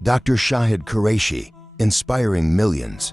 Dr. Shahid Qureshi, inspiring millions.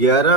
11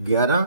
11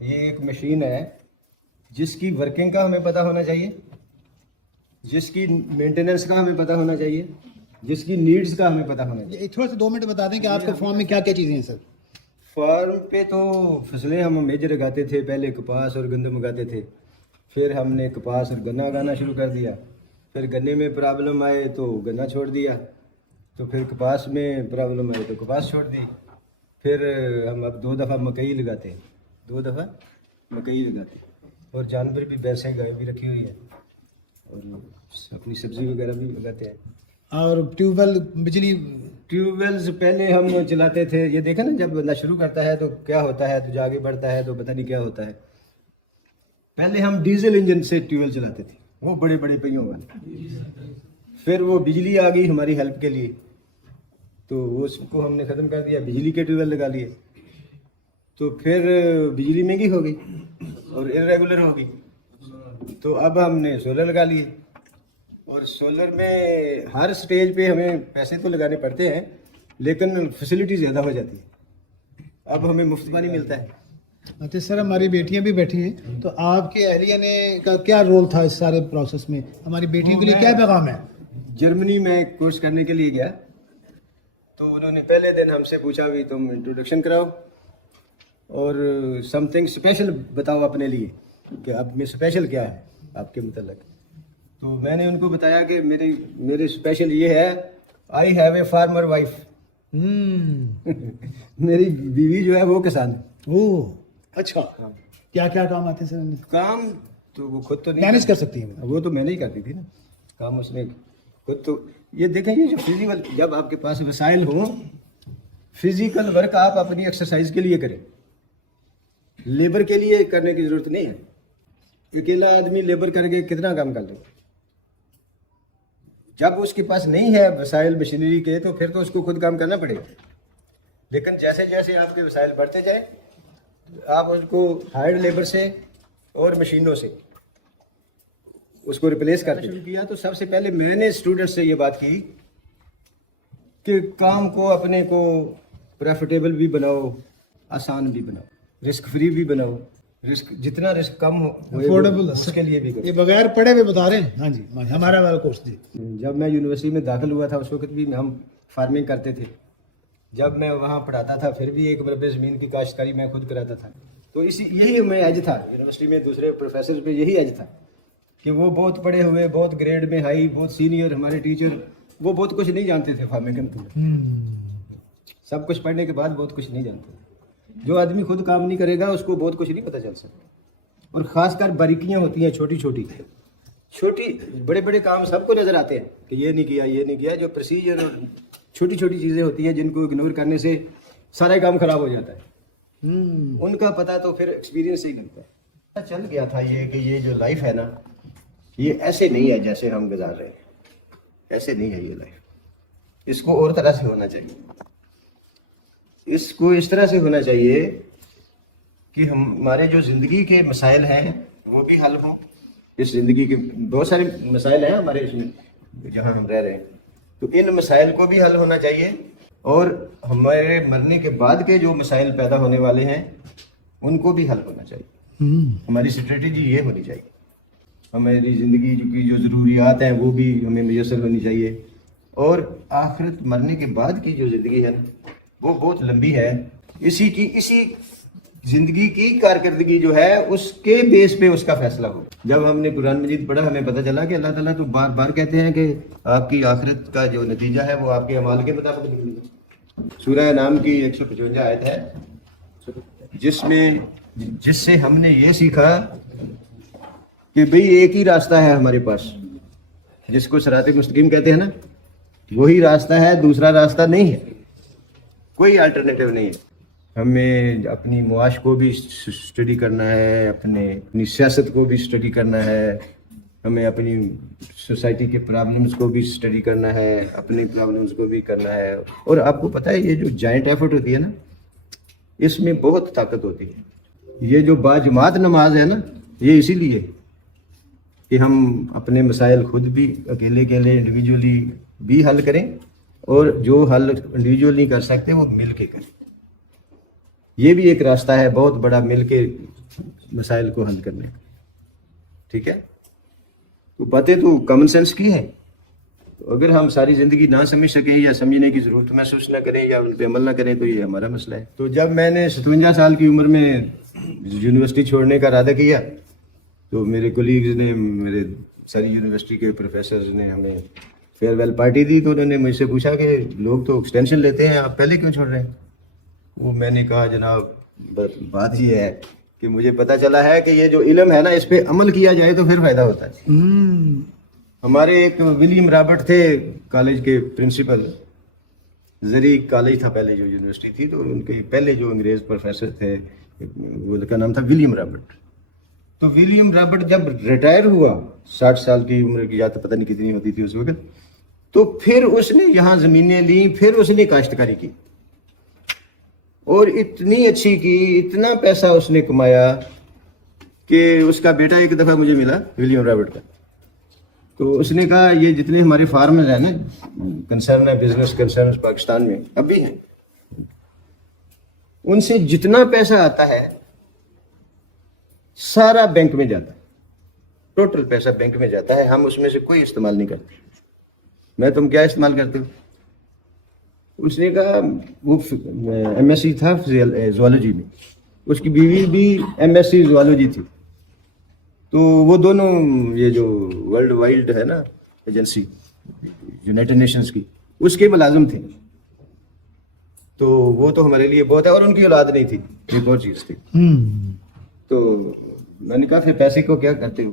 یہ ایک machine ہے جس کی ورکنگ کا ہمیں پتہ ہونا چاہیے, جس کی مینٹیننس کا ہمیں پتہ ہونا چاہیے, جس کی نیڈز کا ہمیں پتہ ہونا چاہیے. تھوڑا سا 2 منٹ بتا دیں کہ آپ کے فارم میں کیا کیا چیزیں ہیں سر. فارم پہ تو فصلیں ہم میجر اگاتے تھے, پہلے کپاس اور گندم اگاتے تھے, پھر ہم نے کپاس اور گنا اگانا شروع کر دیا, پھر گنے میں پرابلم آئے تو گنا چھوڑ دیا, تو پھر کپاس میں پرابلم آئے تو کپاس چھوڑ دی, پھر ہم اب 2 دفعہ مکئی لگاتے ہیں, 2 دفعہ مکئی لگاتے ہیں, اور جانور بھی بھینسیں گائے بھی رکھی ہوئی ہے, اور اپنی سبزی وغیرہ بھی لگاتے ہیں. اور ٹیوب ویل بجلی ٹیوب ویلز پہلے ہم چلاتے تھے, یہ دیکھا نا جب بندہ شروع کرتا ہے تو کیا ہوتا ہے, تو جو آگے بڑھتا ہے تو پتہ نہیں کیا ہوتا ہے. پہلے ہم ڈیزل انجن سے ٹیوب ویل چلاتے تھے, وہ بڑے بڑے پہیوں والے, پھر وہ بجلی آ گئی ہماری ہیلپ کے لیے, تو اس کو ہم نے ختم کر دیا, بجلی کے ٹیوب ویل لگا لیے. تو پھر بجلی مہنگی ہو گئی اور ارریگولر ہو گئی, تو اب ہم نے سولر لگا لیے, اور سولر میں ہر سٹیج پہ ہمیں پیسے تو لگانے پڑتے ہیں لیکن فیسلٹی زیادہ ہو جاتی ہے, اب ہمیں مفت پانی ملتا ہے. اچھا سر, ہماری بیٹیاں بھی بیٹھی ہیں, تو آپ کے اہلیہ نے کا کیا رول تھا اس سارے پروسیس میں, ہماری بیٹیوں کے لیے کیا پیغام ہے؟ جرمنی میں کورس کرنے کے لیے گیا, تو انہوں نے پہلے دن ہم سے پوچھا بھی تم انٹروڈکشن کراؤ اور سم تھنگ اسپیشل بتاؤ اپنے لیے کہ اب میں اسپیشل کیا ہے آپ کے متعلق. تو میں نے ان کو بتایا کہ میرے اسپیشل یہ ہے, I have a farmer wife. میری بیوی جو ہے وہ کسان ہے. اوہ اچھا, کیا کیا کام آتے ہیں سر؟ کام تو وہ خود تو نہیں مینیج کر سکتی ہیں, وہ تو میں نہیں کرتی تھی نا کام, اس نے خود تو. یہ دیکھیں گے جو فزیکل, جب آپ کے پاس وسائل ہوں, فزیکل ورک آپ اپنی ایکسرسائز کے لیے کریں, لیبر کے لیے کرنے کی ضرورت نہیں ہے. اکیلا آدمی لیبر کر کے کتنا کام کر لے, جب اس کے پاس نہیں ہے وسائل مشینری کے تو پھر تو اس کو خود کام کرنا پڑے گا. لیکن جیسے جیسے آپ کے وسائل بڑھتے جائیں آپ اس کو ہائرڈ لیبر سے اور مشینوں سے اس کو ریپلیس کرتے شروع کیا. تو سب سے پہلے میں نے اسٹوڈنٹ سے یہ بات کی کہ کام کو اپنے کو پروفیٹیبل بھی بناؤ, آسان بھی بناؤ, رسک فری بھی بناؤ, رسک جتنا رسک کم ہو افورڈیبل اس کے لیے بھی کرو. یہ بغیر پڑھے ہوئے بتا رہے ہیں. ہاں جی, ہمارا والا کورس جی. جب میں یونیورسٹی میں داخل ہوا تھا اس وقت بھی ہم فارمنگ کرتے تھے, جب میں وہاں پڑھاتا تھا پھر بھی 1 مربع زمین کی کاشتکاری میں خود کراتا تھا. تو یہی میں ایج تھا یونیورسٹی میں, دوسرے پروفیسر پہ یہی ایج تھا کہ وہ بہت پڑھے ہوئے, بہت گریڈ میں ہائی, بہت سینئر ہمارے ٹیچر, وہ بہت کچھ نہیں جانتے تھے فارمنگ کے. سب کچھ پڑھنے کے بعد بہت کچھ نہیں جانتے. جو آدمی خود کام نہیں کرے گا اس کو بہت کچھ نہیں پتہ چل سکتا, اور خاص کر باریکیاں ہوتی ہیں چھوٹی چھوٹی, بڑے بڑے کام سب کو نظر آتے ہیں کہ یہ نہیں کیا, یہ نہیں کیا. جو پروسیجر اور چھوٹی چھوٹی چیزیں ہوتی ہیں جن کو اگنور کرنے سے سارا کام خراب ہو جاتا ہے, ان کا پتہ تو پھر ایکسپیرینس سے ہی لگتا ہے. چل گیا تھا یہ کہ یہ جو لائف ہے نا یہ ایسے نہیں ہے جیسے ہم گزار رہے ہیں, ایسے نہیں ہے یہ لائف. اس کو اور طرح سے ہونا چاہیے, اس کو اس طرح سے ہونا چاہیے کہ ہمارے جو زندگی کے مسائل ہیں وہ بھی حل ہوں. اس زندگی کے بہت سارے مسائل ہیں ہمارے اس میں جہاں ہم رہ رہے ہیں, تو ان مسائل کو بھی حل ہونا چاہیے, اور ہمارے مرنے کے بعد کے جو مسائل پیدا ہونے والے ہیں ان کو بھی حل ہونا چاہیے. ہماری اسٹریٹجی یہ ہونی چاہیے. ہماری زندگی کی جو ضروریات ہیں وہ بھی ہمیں میسر ہونی چاہیے, اور آخرت مرنے کے بعد کی جو زندگی ہے نا وہ بہت لمبی ہے. اسی زندگی کی کارکردگی جو ہے اس کے بیس پہ اس کا فیصلہ ہو. جب ہم نے قرآن مجید پڑھا ہمیں پتہ چلا کہ اللہ تعالیٰ تو بار بار کہتے ہیں کہ آپ کی آخرت کا جو نتیجہ ہے وہ آپ کے اعمال کے مطابق نکلے گا. سورہ انعام کی 155 آیت ہے جس سے ہم نے یہ سیکھا کہ بھئی ایک ہی راستہ ہے ہمارے پاس, جس کو صراط مستقیم کہتے ہیں نا, وہی راستہ ہے, دوسرا راستہ نہیں ہے, کوئی الٹرنیٹو نہیں ہے. ہمیں اپنی معاش کو بھی اسٹڈی کرنا ہے, اپنی سیاست کو بھی اسٹڈی کرنا ہے, ہمیں اپنی سوسائٹی کے پرابلمس کو بھی اسٹڈی کرنا ہے, اپنے پرابلمس کو بھی کرنا ہے. اور آپ کو پتہ ہے یہ جو جائنٹ ایفرٹ ہوتی ہے نا اس میں بہت طاقت ہوتی ہے. یہ جو باجماعت نماز ہے نا یہ اسی لیے کہ ہم اپنے مسائل خود بھی اکیلے انڈیویجولی بھی حل کریں, اور جو حل انڈیویجول نہیں کر سکتے وہ مل کے کریں. یہ بھی ایک راستہ ہے بہت بڑا مل کے مسائل کو حل کرنے کا. ٹھیک ہے, تو باتیں تو کامن سینس کی ہے. تو اگر ہم ساری زندگی نہ سمجھ سکیں یا سمجھنے کی ضرورت محسوس نہ کریں یا ان پہ عمل نہ کریں تو یہ ہمارا مسئلہ ہے. تو جب میں نے 57 سال کی عمر میں یونیورسٹی چھوڑنے کا ارادہ کیا تو میرے کولیگز نے, میرے ساری یونیورسٹی کے پروفیسرز نے ہمیں فیئر ویل پارٹی دی. تو انہوں نے مجھ سے پوچھا کہ لوگ تو ایکسٹینشن لیتے ہیں, آپ پہلے کیوں چھوڑ رہے ہیں؟ وہ میں نے کہا جناب بات یہ ہے کہ مجھے پتہ چلا ہے کہ یہ جو علم ہے نا اس پہ عمل کیا جائے تو پھر فائدہ ہوتا ہے. ہمارے ایک ولیم رابرٹ تھے کالج کے پرنسپل, زری کالج تھا پہلے جو یونیورسٹی تھی, تو ان کے پہلے جو انگریز پروفیسر تھے وہ کا نام تھا ولیم رابرٹ. تو ولیم رابرٹ جب ریٹائر ہوا 60 سال کی عمر کی, یا تو پتہ نہیں کتنی ہوتی تھی اس وقت, تو پھر اس نے یہاں زمینیں لیں, پھر اس نے کاشتکاری کی اور اتنی اچھی کی, اتنا پیسہ اس نے کمایا کہ اس کا بیٹا ایک دفعہ مجھے ملا ولیم رابرٹ کا. تو اس نے کہا یہ جتنے ہمارے فارمر ہیں نا, کنسرن ہے بزنس کنسرن پاکستان میں اب بھی ہیں, ان سے جتنا پیسہ آتا ہے سارا بینک میں جاتا ہے, ٹوٹل پیسہ بینک میں جاتا ہے, ہم اس میں سے کوئی استعمال نہیں کرتے. میں تم کیا استعمال کرتے ہو؟ اس نے کہا وہ ایم ایس سی تھا زوالوجی میں, اس کی بیوی بھی ایم ایس سی زوالوجی تھی. تو وہ دونوں یہ جو ورلڈ وائلڈ ہے نا ایجنسی یونائٹڈ نیشنز کی, اس کے ملازم تھے. تو وہ تو ہمارے لیے بہت ہے, اور ان کی اولاد نہیں تھی, ایک اور چیز تھی. تو میں نے کہا پھر پیسے کو کیا کرتے ہو؟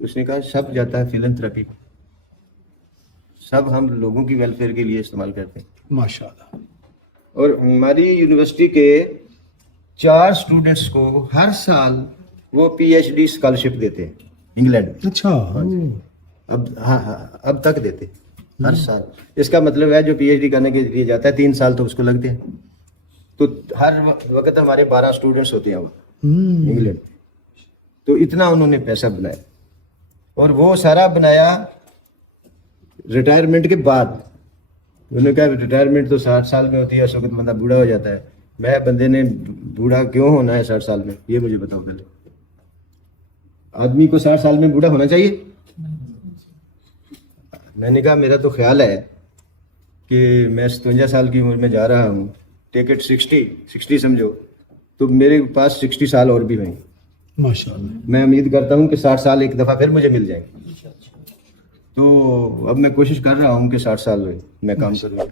اس نے کہا سب جاتا ہے فلنتھراپی, سب ہم لوگوں کی ویلفیئر کے لیے استعمال کرتے ہیں. ماشاءاللہ. اور ہماری یونیورسٹی کے 4 اسٹوڈنٹس کو ہر سال وہ پی ایچ ڈی اسکالرشپ دیتے ہیں انگلینڈ میں. اچھا, اب تک دیتے ہر سال. اس کا مطلب ہے جو پی ایچ ڈی کرنے کے لیے جاتا ہے 3 سال تو اس کو لگتے ہیں. تو ہر وقت ہمارے 12 اسٹوڈنٹس ہوتے ہیں وہ انگلینڈ میں. تو اتنا انہوں نے پیسہ بنایا, اور وہ سارا بنایا ریٹائرمنٹ کے بعد. انہوں نے کہا ریٹائرمنٹ تو 60 سال میں ہوتی ہے, اس وقت بندہ بوڑھا ہو جاتا ہے. میں بندے نے بوڑھا کیوں ہونا ہے 60 سال میں, یہ مجھے بتاؤ پہلے. آدمی کو 60 سال میں بوڑھا ہونا چاہیے؟ میں نے کہا میرا تو خیال ہے کہ میں 57 سال کی عمر میں جا رہا ہوں, ٹیک اٹ 60 سمجھو, تو میرے پاس 60 سال اور بھی ہیں. ماشاءاللہ. میں امید کرتا ہوں کہ 60 سال ایک دفعہ پھر مجھے مل جائیں. تو اب میں کوشش کر رہا ہوں کہ 60 سال میں کام کروں.